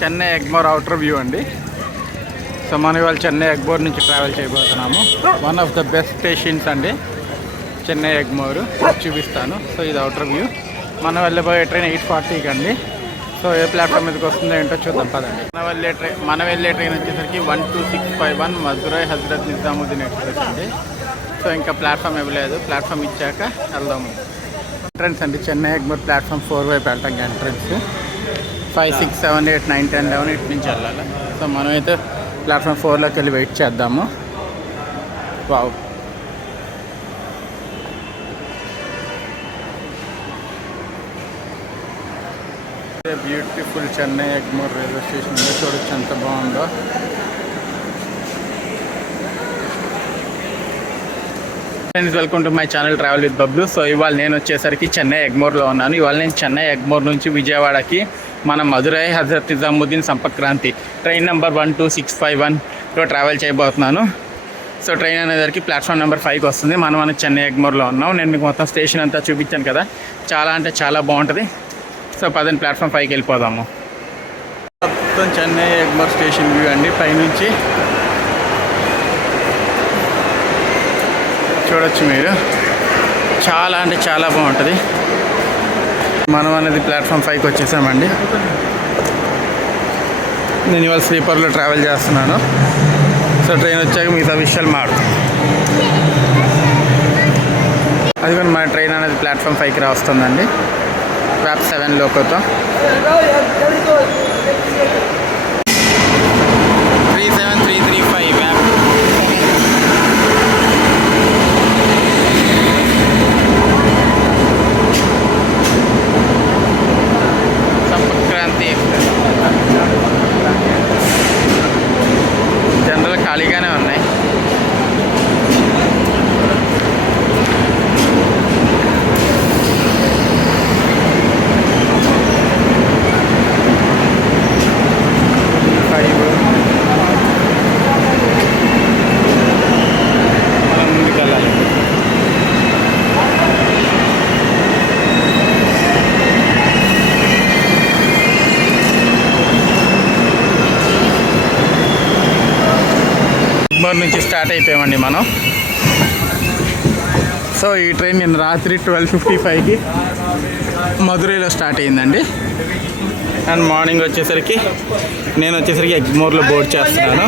చెన్నై Egmore outer view అండి. సో మనం ఇవాళ చెన్నై ఎగ్మోర్ నుంచి ట్రావెల్ చేయబోతున్నాము. One of the best stations అండి చెన్నై ఎగ్మోర్, చూపిస్తాను. సో ఇది అవుటర్ వ్యూ. మనం వెళ్ళబోయే ట్రైన్ 8:40కి అండి. సో ఏ ప్లాట్ఫామ్ మీదకి వస్తుందో ఏంటో చూద్దాం పదండి. మనం వెళ్ళే ట్రైన్ వచ్చేసరికి 12651 మధురై హజరత్ నిజాముద్దీన్ ఎక్స్ప్రెస్ అండి. సో ఇంకా ప్లాట్ఫామ్ ఇవ్వలేదు, ప్లాట్ఫామ్ ఇచ్చాక వెళ్దాము. ఎంట్రన్స్ అండి చెన్నై ఎగ్మోర్ ప్లాట్ఫామ్ 4 వైపు వెళ్ళటానికి ఎంట్రన్స్. 5, 6, 7, 8, 9, 10, 11 ఇటు నుంచి వెళ్ళాలి. సో మనమైతే ప్లాట్ఫామ్ 4లోకి వెళ్ళి వెయిట్ చేద్దాము. Wow, beautiful Chennai Egmore railway station చూడొచ్చు ఎంత బాగుందో. Friends, welcome to my channel travel with Bablu. సో ఇవాళ నేను వచ్చేసరికి చెన్నై ఎగ్మోర్లో ఉన్నాను. ఇవాళ నేను చెన్నై ఎగ్మోర్ నుంచి విజయవాడకి మన మధురై హజరత్ నిజాముద్దీన్ సంపర్క్రాంతి ట్రైన్ నెంబర్ 12651లో ట్రావెల్ చేయబోతున్నాను. సో ట్రైన్ అనేసరికి ప్లాట్ఫామ్ నెంబర్ 5కి వస్తుంది. మనం చెన్నై ఎగ్మోర్లో ఉన్నాం. నేను మీకు మొత్తం స్టేషన్ అంతా చూపించాను కదా, చాలా అంటే చాలా బాగుంటుంది. సో పదని ప్లాట్ఫామ్ 5కి వెళ్ళిపోదాము. మొత్తం చెన్నై ఎగ్మోర్ స్టేషన్ వ్యూ అండి. పైనుంచి చూడొచ్చు మీరు, చాలా అంటే చాలా బాగుంటుంది. మనం అనేది ప్లాట్ఫామ్ 5కి వచ్చేసామండి. నేను ఇవాళ స్లీపర్లో ట్రావెల్ చేస్తున్నాను. సో ట్రైన్ వచ్చాక మిగతా విషయాలు మాట్లాడు. అది కూడా మన ట్రైన్ అనేది ప్లాట్ఫామ్ 5కి వస్తుందండి. వ్యాప్ 7 లోకోతో 37335 వ్యాప్. సంపర్క్రాంతి జనరల్ ఖాళీగానే ఉన్నాయి. ఎగ్మోర్ నుంచి స్టార్ట్ అయిపోయామండి మనం. సో ఈ ట్రైన్ నిన్న రాత్రి 12:55కి మధురైలో స్టార్ట్ అయ్యిందండి. అండ్ మార్నింగ్ వచ్చేసరికి నేను ఎగ్మోర్లో బోర్డ్ చేస్తున్నాను.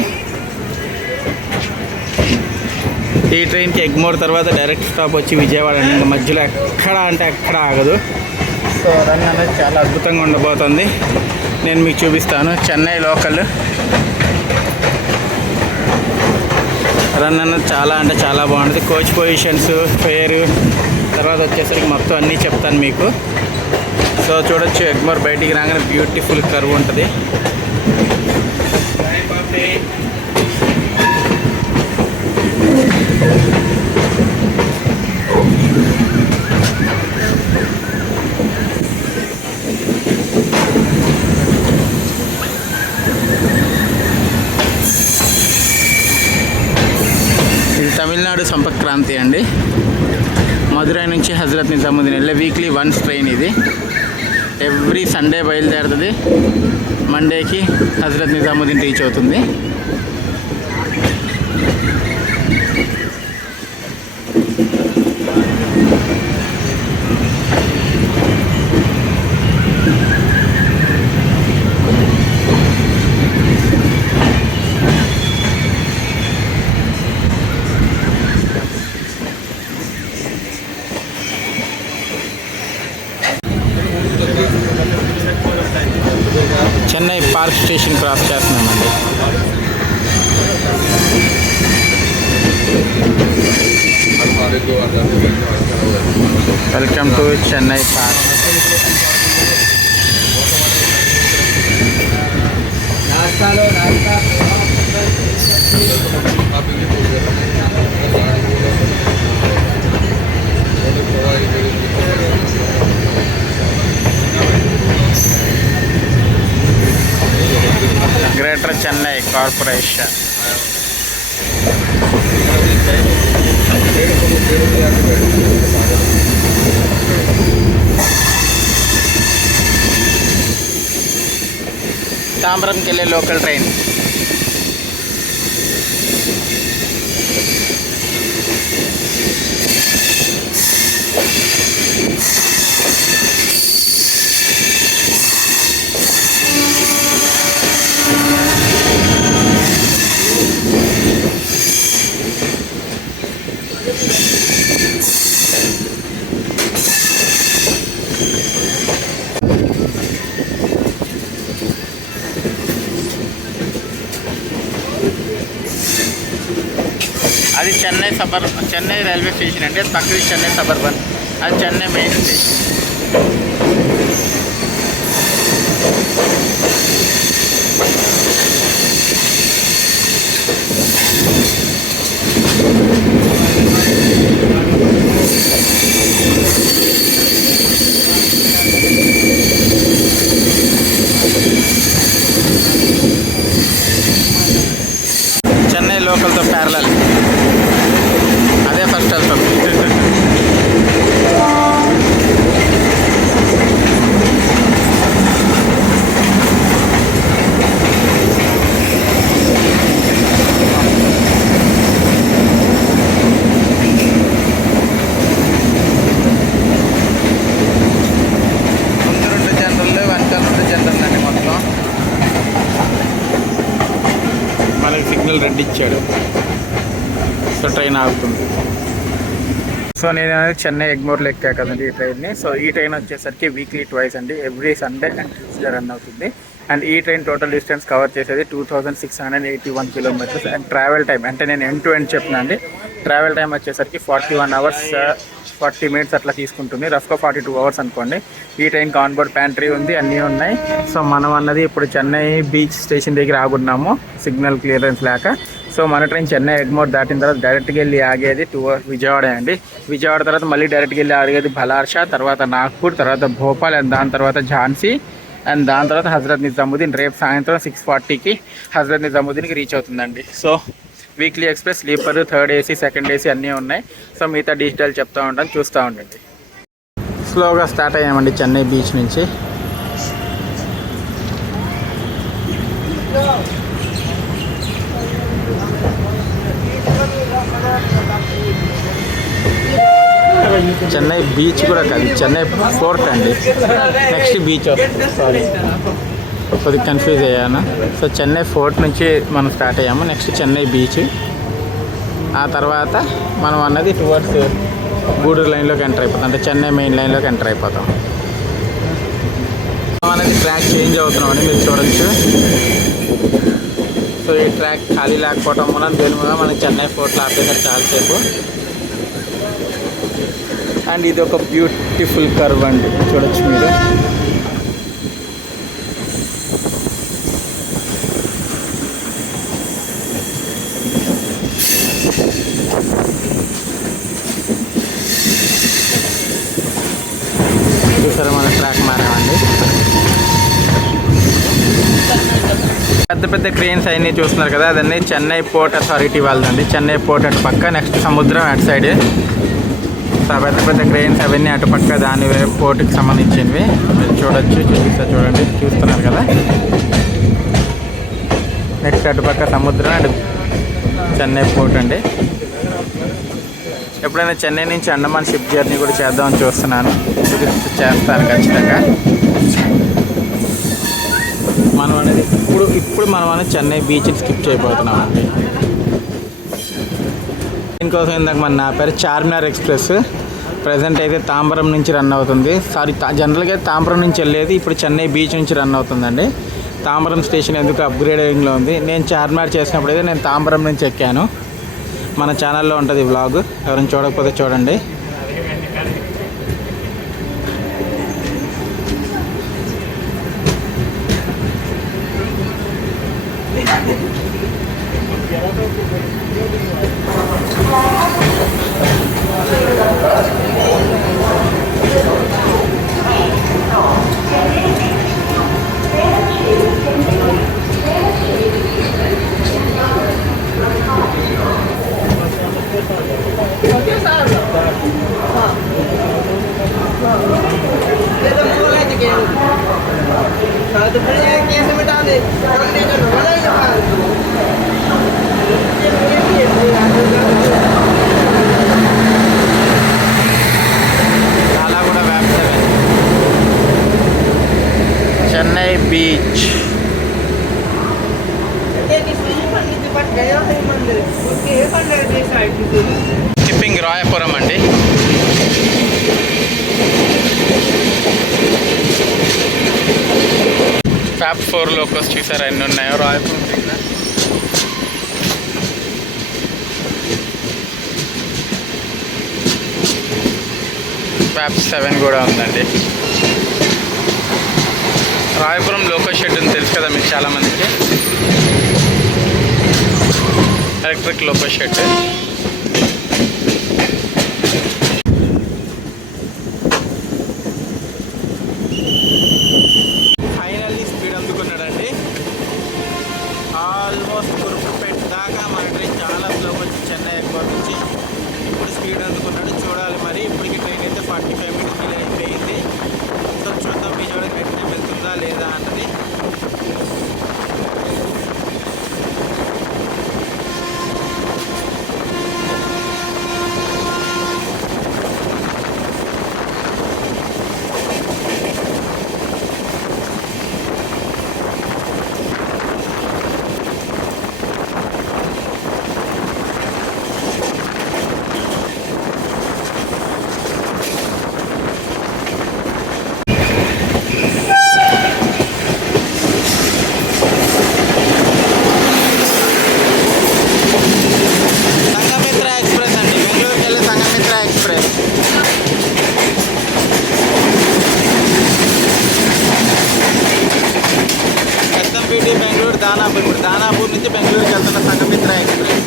ఈ ట్రైన్కి ఎగ్మోర్ తర్వాత డైరెక్ట్ స్టాప్ వచ్చి విజయవాడ అండి. ఇంకా మధ్యలో ఎక్కడ అంటే ఎక్కడ ఆగదు. సో రన్ అనేది చాలా అద్భుతంగా ఉండబోతుంది. నేను మీకు చూపిస్తాను. చెన్నై లోకల్ రన్ అన్నది చాలా అంటే చాలా బాగుంటుంది. కోచ్ పొజిషన్స్, ఫేర్, తర్వాత వచ్చేసరికి మొత్తం అన్నీ చెప్తాను మీకు. సో చూడొచ్చు, ఎగ్మోర్ బయటికి రాగానే బ్యూటిఫుల్ కర్వ్ ఉంటుంది. తమిళనాడు సంపర్క్రాంతి అండి. మధురై నుంచి హజరత్ నిజాముద్దీన్ వెళ్ళే వీక్లీ వన్స్ ట్రైన్ ఇది. ఎవ్రీ సండే బయలుదేరుతుంది. మండేకి హజరత్ నిజాముద్దీన్ రీచ్ అవుతుంది. చెన్నై పార్క్ స్టేషన్ క్రాస్ చేస్తున్నామండి. Welcome to Chennai park. Greater Chennai corporation. తాంబరంకి వెళ్ళే లోకల్ ట్రైన్. అది చెన్నై రైల్వే స్టేషన్ అండి. అది పక్కది చెన్నై సబర్బన్, అది చెన్నై మెయిన్ స్టేషన్. చెన్నై లోకల్తో ప్యారలల్ అదే ఫస్ట్ వెళ్తాం. ముందు 2 జనరల్, వెనకాల 2 జనరల్ అండి. మొత్తం మనకి సిగ్నల్ రెడ్ ఇచ్చాడు, సో ట్రైన్ ఆగుతుంది. సో నేను చెన్నై ఎగ్మోర్లో ఎక్కా కదండి ఈ ట్రైన్ని. సో ఈ ట్రైన్ వచ్చేసరికి వీక్లీ ట్వైస్ అండి, every Sunday and Tuesday run అవుతుంది. అండ్ ఈ ట్రైన్ టోటల్ డిస్టెన్స్ కవర్ చేసేది 2681 కిలోమీటర్స్. అండ్ ట్రావెల్ టైం అంటే నేను ఎండ్ టు ఎండ్ చెప్పిన అండి, ట్రావెల్ టైం వచ్చేసరికి 41 అవర్స్ 40 మినిట్స్ అట్లా తీసుకుంటుంది. రఫ్గా 42 అవర్స్ అనుకోండి. ఈ ట్రైన్కి ఆన్బోర్డ్ ప్యాంట్రీ ఉంది, అన్నీ ఉన్నాయి. సో మనం అన్నది ఇప్పుడు చెన్నై బీచ్ స్టేషన్ దగ్గర ఆగున్నాము, సిగ్నల్ క్లియరెన్స్ లేక. సో మన ట్రైన్ చెన్నై ఎగ్మోర్ దాటిన తర్వాత డైరెక్ట్గా వెళ్ళి ఆగేది విజయవాడ అండి. విజయవాడ తర్వాత మళ్ళీ డైరెక్ట్గా వెళ్ళి ఆగేది బలార్షా, తర్వాత నాగ్పూర్, తర్వాత భోపాల్, అండ్ దాని తర్వాత ఝాన్సీ, అండ్ దాని తర్వాత హజరత్ నిజాముద్దీన్. రేపు సాయంత్రం 6:40కి హజరత్ నిజాముద్దీన్కి రీచ్ అవుతుందండి. So weekly express, sleeper, third AC, second AC అన్నీ ఉన్నాయి. సో మిగతా డిజిటల్ చెప్తూ ఉంటాను, చూస్తూ ఉండండి. స్లోగా స్టార్ట్ అయ్యామండి చెన్నై బీచ్ నుంచి. చెన్నై బీచ్ కూడా కాదు, చెన్నై ఫోర్ట్ అండి. నెక్స్ట్ బీచ్ వస్తుంది, సారీ కొద్దిగా కన్ఫ్యూజ్ అయ్యాను. సో చెన్నై ఫోర్ట్ నుంచి మనం స్టార్ట్ అయ్యాము. నెక్స్ట్ చెన్నై బీచ్, ఆ తర్వాత మనం అన్నది టువర్డ్స్ గూడూరు లైన్లోకి ఎంటర్ అయిపోతాం, అంటే చెన్నై మెయిన్ లైన్లోకి ఎంటర్ అయిపోతాం. అనేది ట్రాక్ చేంజ్ అవుతున్నామని మీరు చూడొచ్చు. సో ఈ ట్రాక్ ఖాళీ లేకపోవడం వల్ల దేని వల్ల మనకి చెన్నై ఫోర్ట్లో ఆపేసారు చాలాసేపు. అండ్ ఇది ఒక బ్యూటిఫుల్ కర్వ్ అండి, చూడొచ్చు మీరు. చూసారా మన ట్రాక్ మారామండి. పెద్ద పెద్ద క్రెయిన్స్ అవన్నీ చూస్తున్నారు కదా, అదన్నీ చెన్నై పోర్ట్ అథారిటీ వాళ్ళదండి. చెన్నై పోర్ట్ అటు పక్క, నెక్స్ట్ సముద్రం అటు సైడ్. పెద్ద పెద్ద క్రెయిన్స్ అవన్నీ అటు పక్క దాని పోర్టుకి సంబంధించినవి మీరు చూడొచ్చు. చూడండి, చూస్తున్నారు కదా. నెక్స్ట్ అటుపక్క సముద్రం అండ్ చెన్నై పోర్ట్ అండి. ఎప్పుడైనా చెన్నై నుంచి అండమాన్ షిప్ జర్నీ కూడా చేద్దామని చూస్తున్నాను, చేస్తాను ఖచ్చితంగా. మనం అనేది ఇప్పుడు మనం అనేది చెన్నై బీచ్ని స్కిప్ చేయబోతున్నాం అండి. దీనికోసం ఇందాక మన నా పేరు చార్మినార్ ఎక్స్ప్రెస్. ప్రజెంట్ అయితే తాంబరం నుంచి రన్ అవుతుంది. జనరల్గా తాంబరం నుంచి వెళ్ళేది ఇప్పుడు చెన్నై బీచ్ నుంచి రన్ అవుతుందండి. తాంబరం స్టేషన్ ఎందుకు అప్గ్రేడింగ్లో ఉంది. నేను చార్మినార్ చేసినప్పుడు అయితే నేను తాంబరం నుంచి ఎక్కాను. మన ఛానల్లో ఉంటుంది వ్లాగ్, ఎవరైనా చూడకపోతే చూడండి. చాలా కూడా వ్యాప్ 7 చెన్నై బీచ్. టిప్పింగ్ రాయపురం అండి. ఫ్యాబ్ 4 లోకల్స్ చూసారా ఎన్ని ఉన్నాయో రాయపురం దగ్గర. ఫ్యాబ్ 7 కూడా ఉందండి. రాయపురం లోకల్ షెడ్ ఉంది తెలుసు కదా మీకు చాలామందికి. Electric local shed. Finally speed అందుకున్నాడండి. ఆల్మోస్ట్ కురుకుపేట దాకా మన ట్రైన్ చాలా స్లోగా వచ్చి చెన్నై ఎయిర్పోర్ట్ నుంచి ఇప్పుడు స్పీడ్ అందుకున్నాడు. చూడాలి మరి. ఇప్పటికి ట్రైన్ అయితే 45 మినిట్స్ డిలే అయిపోయింది. సో చూద్దాం మీ చూడకి వెంటనే వెళ్తుందా లేదా అన్నది. బెంగళూరు దానాపూర్. ఇప్పుడు దానాపూర్ నుంచి బెంగళూరుకి వెళ్తున్న సంఘమిత్ర ఎక్స్ప్రెస్.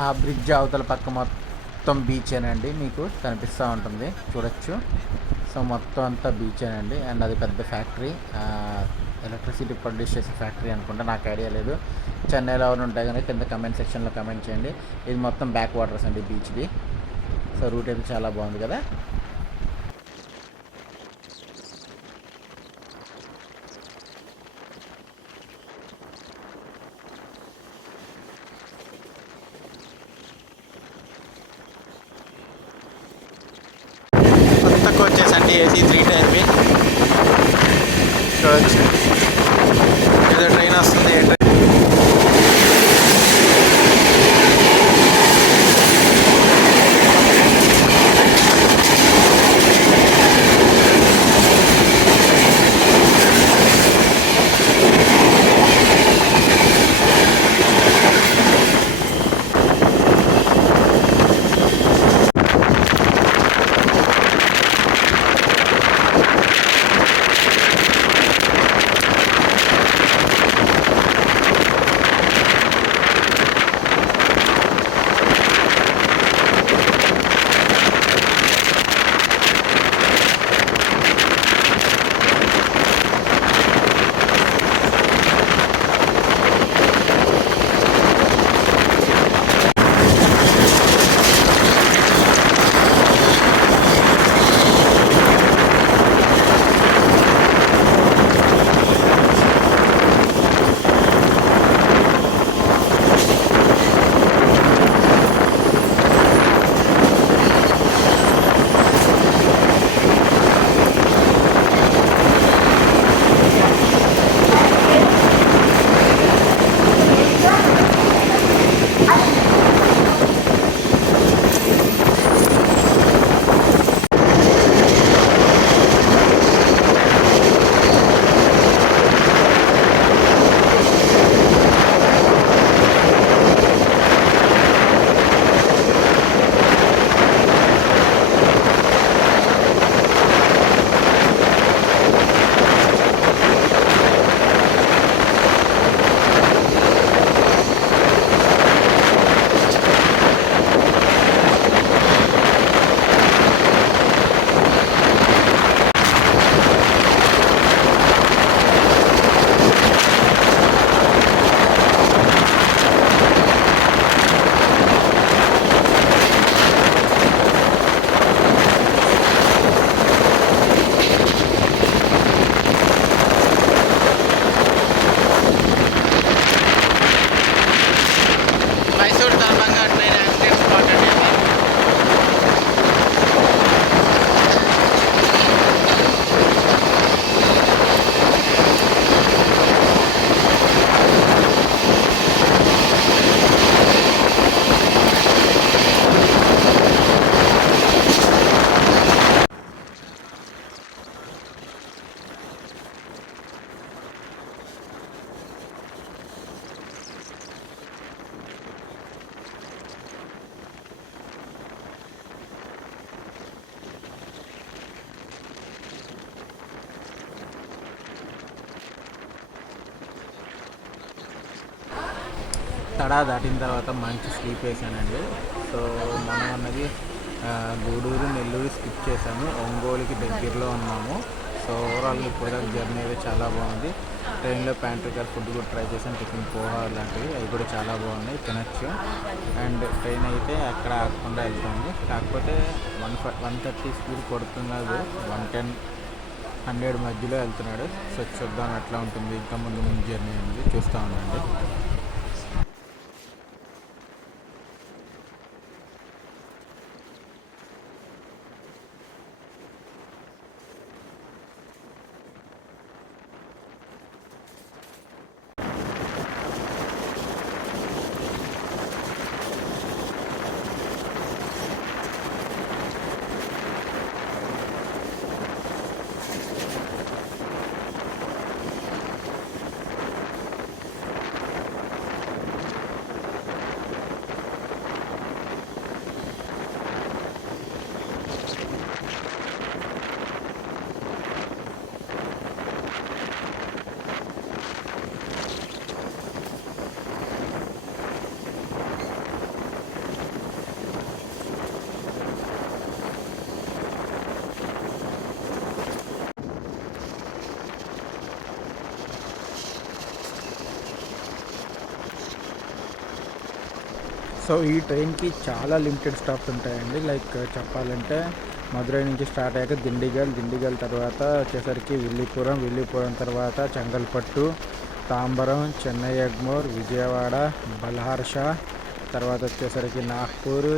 ఆ బ్రిడ్జ్ అవతల పక్క మొత్తం బీచేనండి. మీకు కనిపిస్తూ ఉంటుంది, చూడొచ్చు. సో మొత్తం అంతా బీచేనండి. అండ్ అది పెద్ద ఫ్యాక్టరీ, ఎలక్ట్రిసిటీ ప్రొడ్యూస్ చేసే ఫ్యాక్టరీ అనుకుంటా, నాకు ఐడియా లేదు. చెన్నైలో ఎవరు ఉంటాయి కనుక కింద కమెంట్ సెక్షన్లో కమెంట్ చేయండి. ఇది మొత్తం బ్యాక్ వాటర్స్ అండి బీచ్ది. సో రూట్ అయితే చాలా బాగుంది కదా. వచ్చేసండి ఏసీ 3 టైర్వి చూడవచ్చు. ఏదో ట్రైన్ వస్తుంది. ఏ ట్రైన్? తడా దాటిన తర్వాత మంచి స్లీప్ వేసానండి. సో మనం అన్నది గూడూరు నెల్లూరు స్కిప్ చేసాము, ఒంగోలుకి దగ్గరలో ఉన్నాము. సో ఓవరాల్ ఇప్పుడు జర్నీ అయితే చాలా బాగుంది. ట్రైన్లో ప్యాంట్రికర్ ఫుడ్ కూడా ట్రై చేసాను, టిఫిన్ పోహా లాంటివి, అవి కూడా చాలా బాగున్నాయి, తినచ్చు. అండ్ ట్రైన్ అయితే అక్కడ ఆగకుండా వెళ్తుంది. కాకపోతే 130 స్పీడ్ కొడుతున్నాడు, 110 100 మధ్యలో వెళ్తున్నాడు. సో చూద్దాం ఎట్లా ఉంటుంది. ఇంకా ముందు ముందు జర్నీ ఉంది, చూస్తూ ఉండండి. సో ఈ ట్రైన్కి చాలా లిమిటెడ్ స్టాప్స్ ఉంటాయండి. లైక్ చెప్పాలంటే మధురై నుంచి స్టార్ట్ అయ్యాక దిండిగల్ తర్వాత వచ్చేసరికి విల్లీపురం తర్వాత చెంగల్పట్టు, తాంబరం, చెన్నై ఎగ్మోర్, విజయవాడ, బల్హార్షా, తర్వాత వచ్చేసరికి నాగ్పూర్,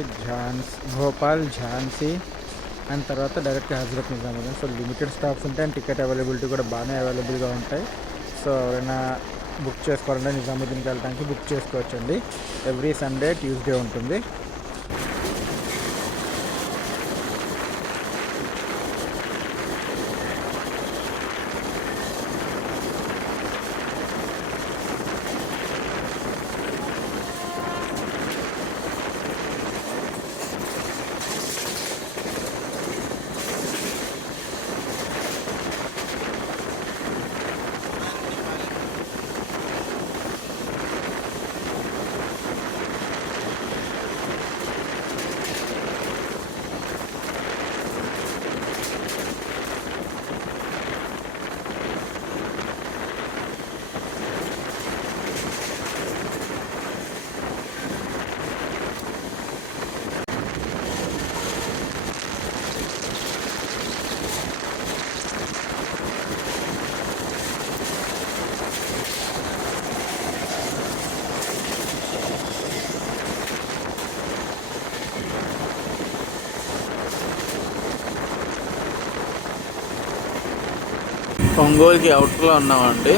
భోపాల్, ఝాన్సీ, అండ్ తర్వాత డైరెక్ట్గా హజరత్ నిజాముద్దీన్. సో లిమిటెడ్ స్టాప్స్ ఉంటాయి అండ్ టికెట్ అవైలబిలిటీ కూడా బాగానే అవైలబుల్గా ఉంటాయి. సో ఎవరైనా బుక్ చేసుకోవాలంటే నిజాముద్దీన్కి వెళ్ళడానికి బుక్ చేసుకోవచ్చండి. ఎవ్రీ సండే, ట్యూస్డే ఉంటుంది. ఒంగోలుకి అవుటర్లో ఉన్నామండి.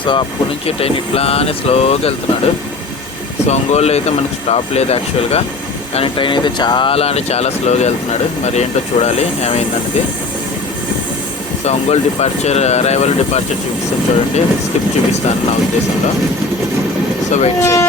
సో అప్పటి నుంచి ట్రైన్ ఇట్లానే స్లోగా వెళ్తున్నాడు. సో ఒంగోలులో అయితే మనకు స్టాప్ లేదు యాక్చువల్గా, కానీ ట్రైన్ అయితే చాలా అంటే చాలా స్లోగా వెళ్తున్నాడు. మరి ఏంటో చూడాలి ఏమైందన్నది. సో ఒంగోలు అరైవల్ డిపార్చర్ చూపిస్తాను చూడండి, స్కిప్ చూపిస్తాను నా ఉద్దేశంలో. సో వెయిట్ చేయండి.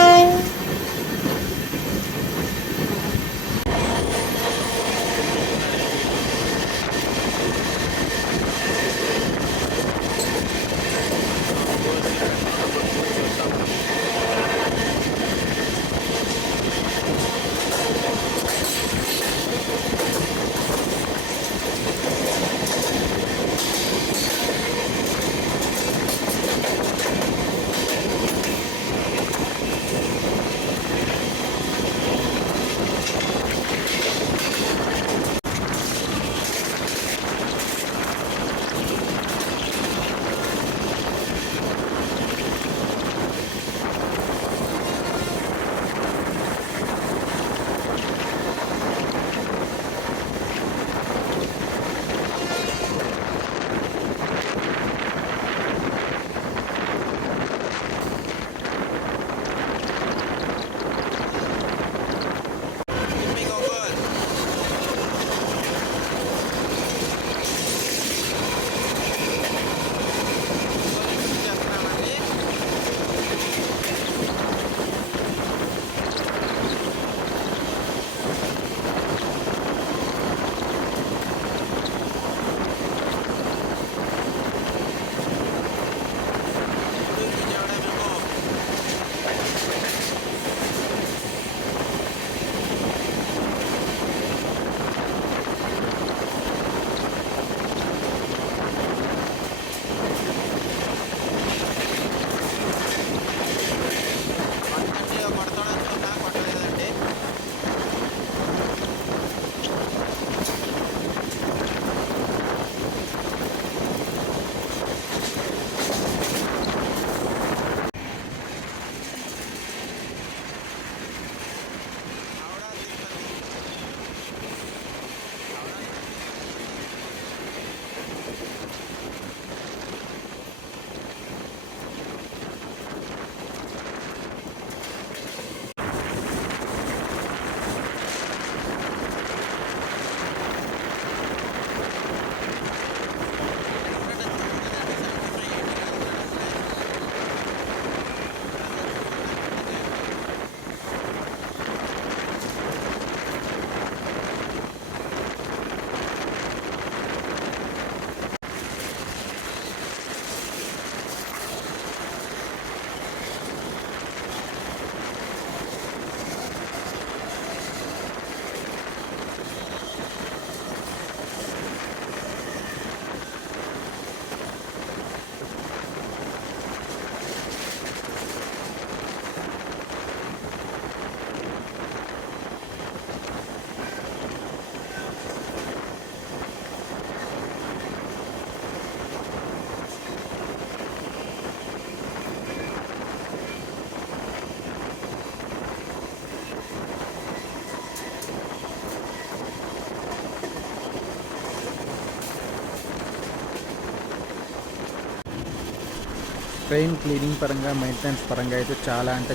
ట్రైన్ క్లీనింగ్ పరంగా, మెయింటెనెన్స్ పరంగా అయితే చాలా అంటే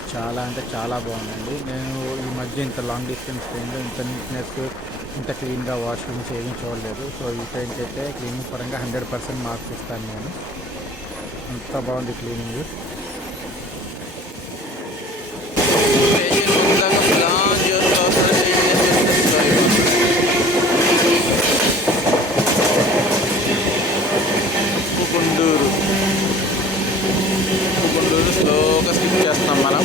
చాలా బాగుందండి. నేను ఈ మధ్య ఇంత లాంగ్ డిస్టెన్స్ ట్రైన్లో ఇంత నీట్నెస్, ఇంత క్లీన్గా వాష్రూమ్స్ ఏమీ చూడలేదు. సో ఈ ట్రైన్కి అయితే క్లీనింగ్ పరంగా 100% మార్క్స్ ఇస్తాను నేను. అంత బాగుంది క్లీనింగ్. గుంటూరు స్లోగా స్కిప్ చేస్తాం మనం.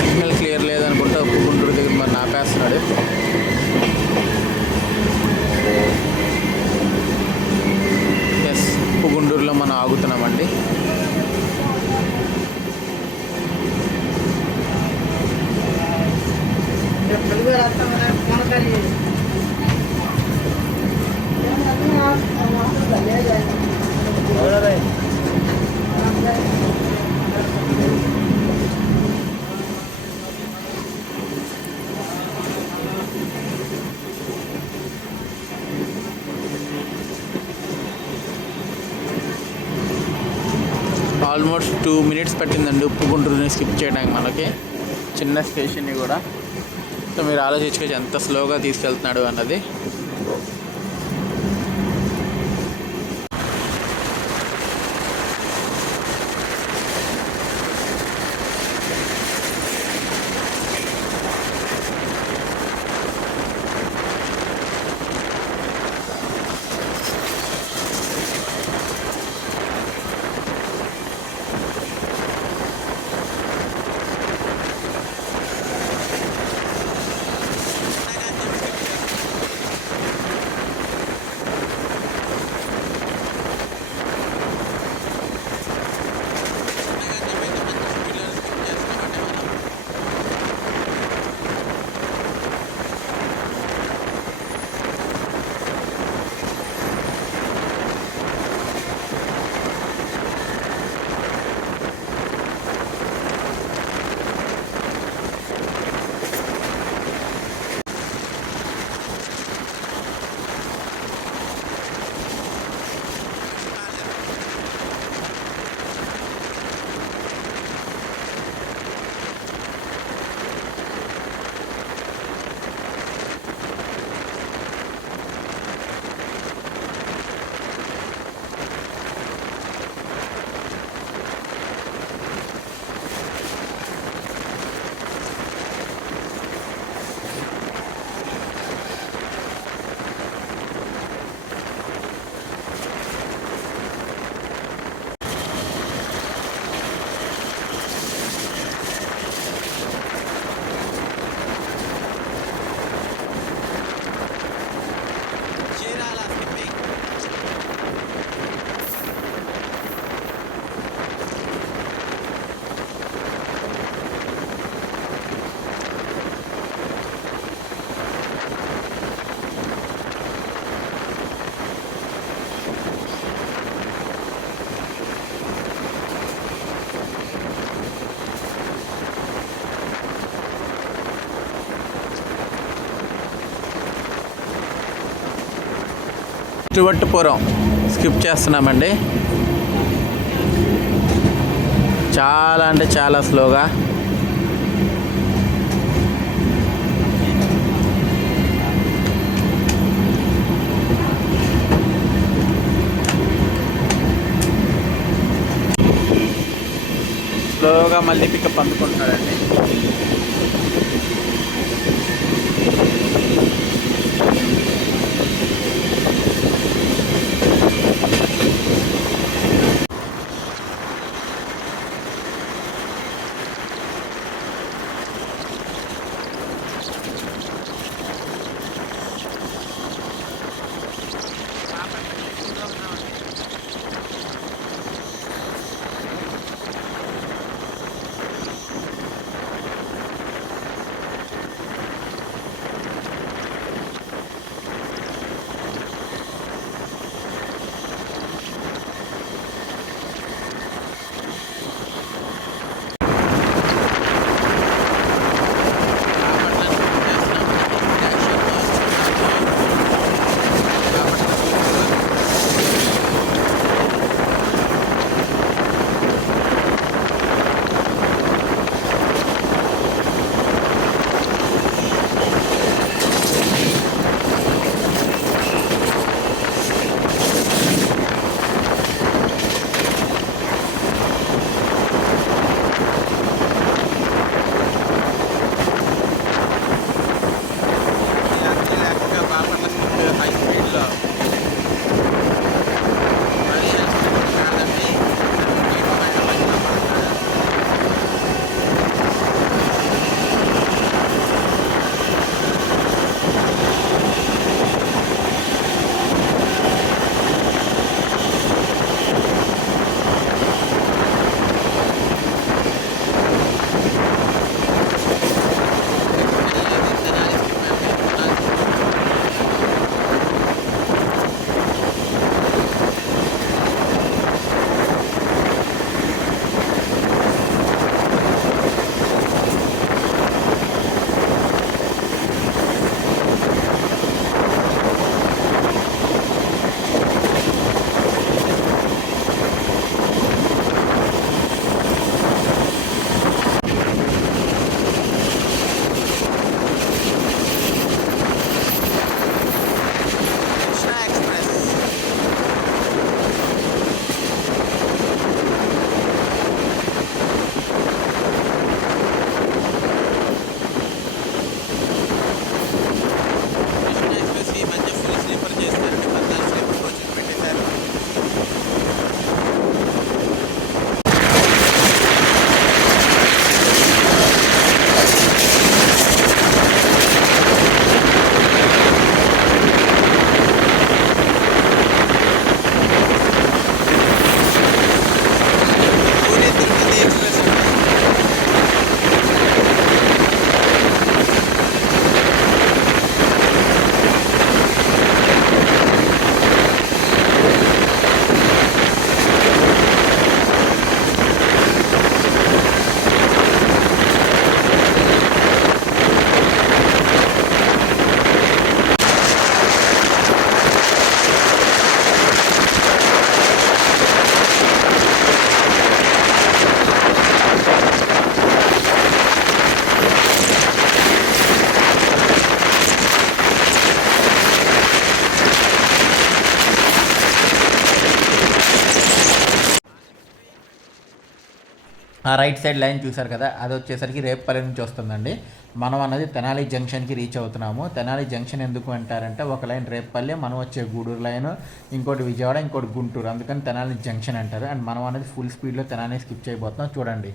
సిగ్నల్ క్లియర్ లేదనుకుంటా గుంటూరు దగ్గర మరి ఆపేస్తున్నాడు. ఎస్, గుంటూరులో మనం ఆగుతున్నామండి. ఆల్మోస్ట్ 2 minutes పట్టిందండి ఉప్పు గుంటూరుని స్కిప్ చేయడానికి మనకి, చిన్న స్టేషన్ని కూడా. సో మీరు ఆలోచించుకోవచ్చు ఎంత స్లోగా తీసుకెళ్తున్నాడు అన్నది. త్రివట్టుపురం స్కిప్ చేస్తున్నామండి. చాలా అంటే చాలా స్లోగా. స్లోగా మళ్ళీ పికప్ అందుకుంటున్నాడండి. ఆ రైట్ సైడ్ లైన్ చూసారు కదా, అది వచ్చేసరికి రేపల్లి నుంచి వస్తుందండి. మనం అన్నది తెనాలి జంక్షన్కి రీచ్ అవుతున్నాము. తెనాలి జంక్షన్ ఎందుకు అంటారంటే, ఒక లైన్ రేపల్లి, మనం వచ్చే గూడూరు లైన్, ఇంకోటి విజయవాడ, ఇంకోటి గుంటూరు, అందుకని తెనాలి జంక్షన్ అంటారు. అండ్ మనం అనేది ఫుల్ స్పీడ్లో తెనాలి స్కిప్ చేయబోతున్నాం చూడండి.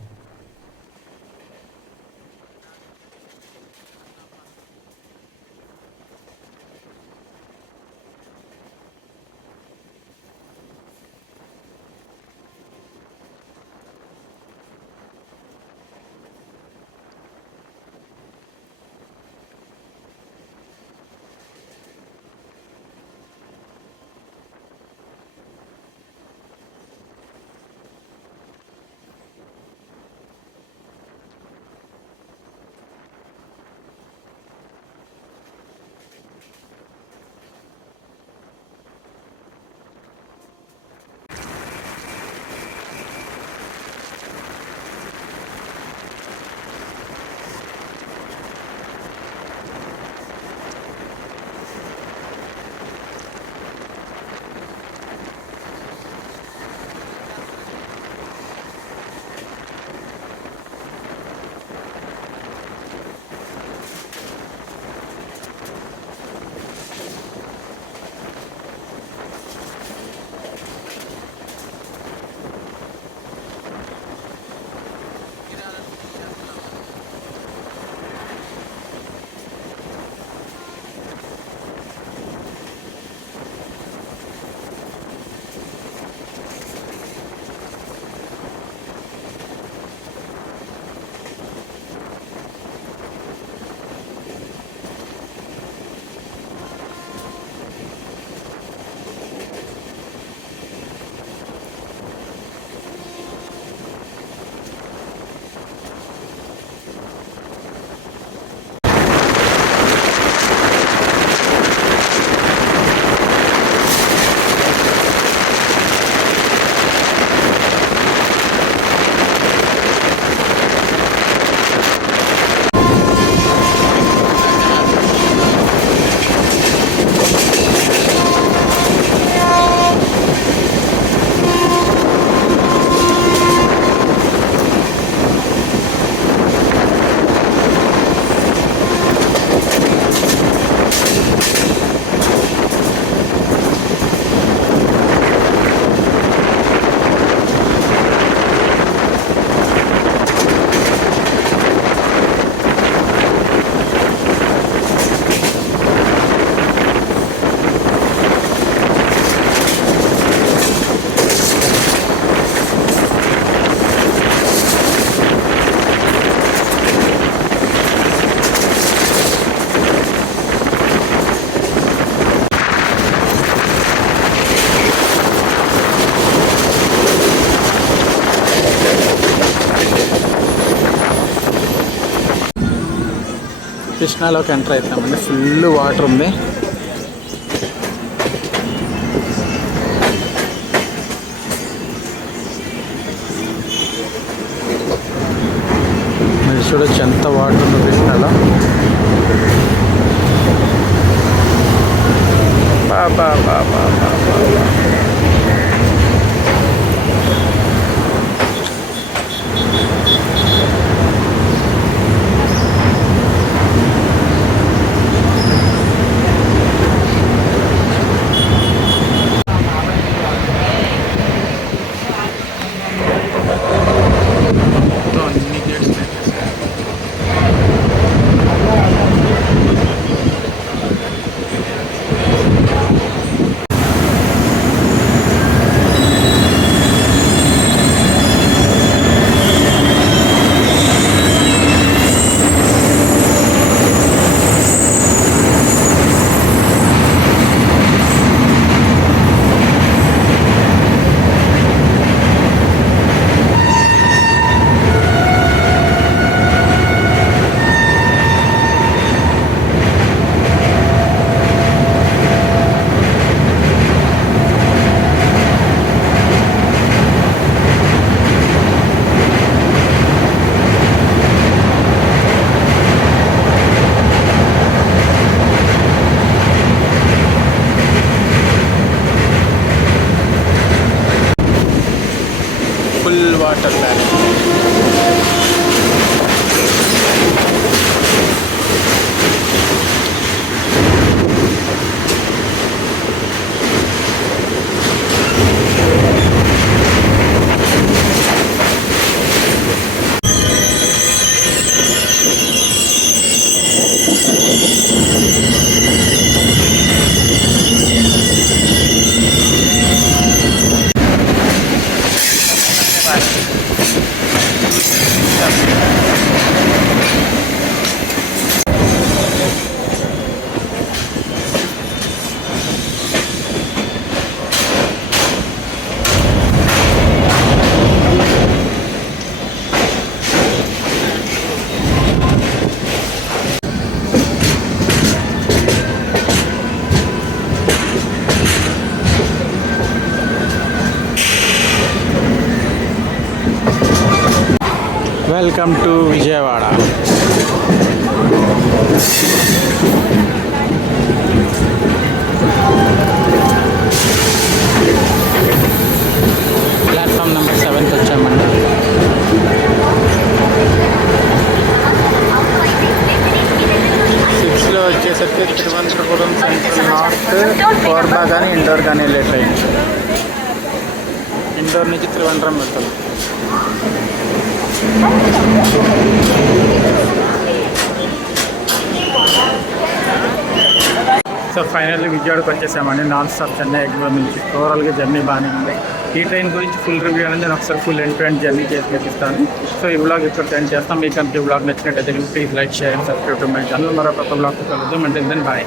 కృష్ణాలోకి ఎంటర్ అవుతామండి. ఫుల్ వాటర్ ఉంది. మీరు చూడొచ్చు ఎంత వాటర్ ఉంది కృష్ణాలో. బాబా బాబా బాబా welcome to Vijayawada. Platform number 7కి వచ్చామండి. సిక్స్లో వచ్చేసరికి తిరువనంతపురం సెంట్రల్ నార్త్ కోర్బా కానీ ఇండోర్ కానీ వెళ్ళే ట్రైన్. ఇండోర్ నుంచి త్రివేంద్రం వెళ్తాం. సో ఫైనల్లీ విజయవాడకి వచ్చేసామండి. నాన్ స్టాప్ చెన్నై ఎగ్మోర్ నుంచి. ఓవరాల్గా జర్నీ బాగానే ఉంది. ఈ ట్రైన్ గురించి ఫుల్ రివ్యూ అనేది నేను ఒకసారి full end to end journey చేసి చూపిస్తాను. సో ఈ బ్లాగ్ ఇక్కడ ఎండ్ చేస్తాం. మీకు అంత బ్లాగ్ నచ్చినట్టయితే please like, share and subscribe to my channel. మరో కొత్త బ్లాగ్తో కలుద్దాం. అంటే దెన్ బాయ్.